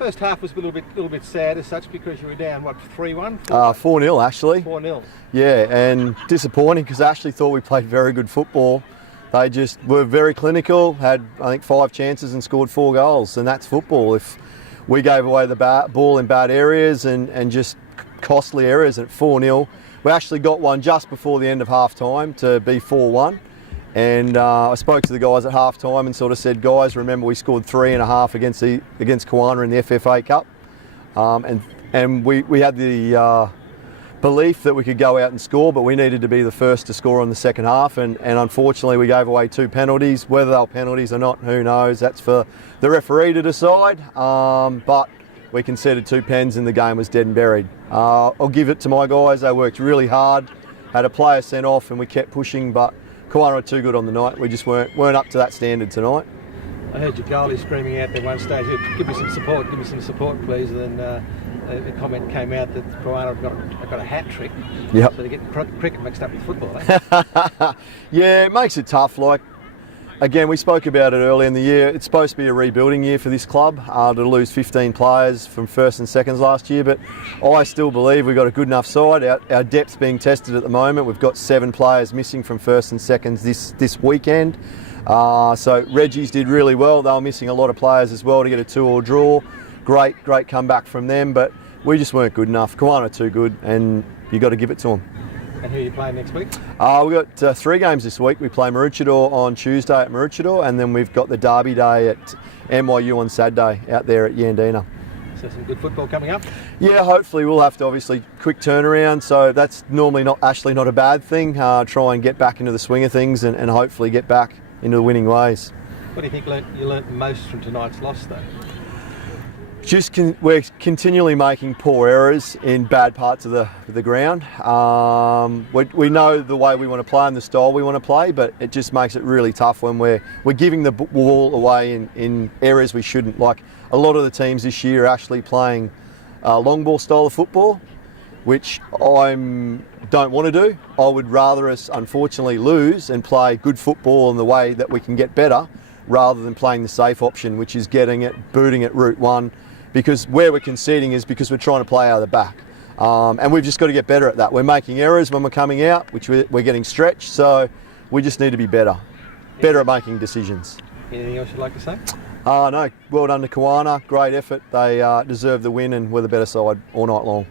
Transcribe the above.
First half was a little bit sad as such because you were down, what, 3-1? 4-0 actually. 4-0. Yeah, and disappointing because I actually thought we played very good football. They just were very clinical, had I think 5 chances and scored 4 goals, and that's football. If we gave away the ball in bad areas and just costly areas at 4-0, we actually got one just before the end of half time to be 4-1. And I spoke to the guys at half time and sort of said, guys, remember we scored 3.5 against Kiwana in the FFA Cup. And we had the belief that we could go out and score, but we needed to be the first to score in the second half. And unfortunately, we gave away 2 penalties. Whether they were penalties or not, who knows? That's for the referee to decide. But we conceded 2 pens and the game was dead and buried. I'll give it to my guys. They worked really hard, had a player sent off and we kept pushing, but Kiwana were too good on the night. We just weren't up to that standard tonight. I heard your goalie screaming out there one stage, give me some support please, and then the comment came out that Kiwana have got a hat trick. Yep. So they get cricket mixed up with football, eh? Yeah, it makes it tough. Like, again, we spoke about it early in the year. It's supposed to be a rebuilding year for this club, to lose 15 players from first and seconds last year, but I still believe we've got a good enough side. Our depth's being tested at the moment. We've got 7 players missing from first and seconds this weekend. So Reggie's did really well. They were missing a lot of players as well to get a 2-2 draw. Great comeback from them, but we just weren't good enough. Kiwana are too good, and you've got to give it to them. And who are you playing next week? We've got 3 games this week. We play Maroochydore on Tuesday at Maroochydore, and then we've got the Derby Day at NYU on Saturday out there at Yandina. So some good football coming up? Yeah, hopefully we'll have to obviously quick turnaround, so that's normally not a bad thing. Try and get back into the swing of things and hopefully get back into the winning ways. What do you think you learnt most from tonight's loss though? We're continually making poor errors in bad parts of the ground. We know the way we want to play and the style we want to play, but it just makes it really tough when we're giving the ball away in areas we shouldn't. Like a lot of the teams this year are actually playing long ball style of football, which I don't want to do. I would rather us unfortunately lose and play good football in the way that we can get better, rather than playing the safe option, which is booting at route 1. Because where we're conceding is because we're trying to play out of the back. And we've just got to get better at that. We're making errors when we're coming out, which we're getting stretched, so we just need to be better at making decisions. Anything else you'd like to say? No, well done to Kiwana, great effort. They deserve the win and we're the better side all night long.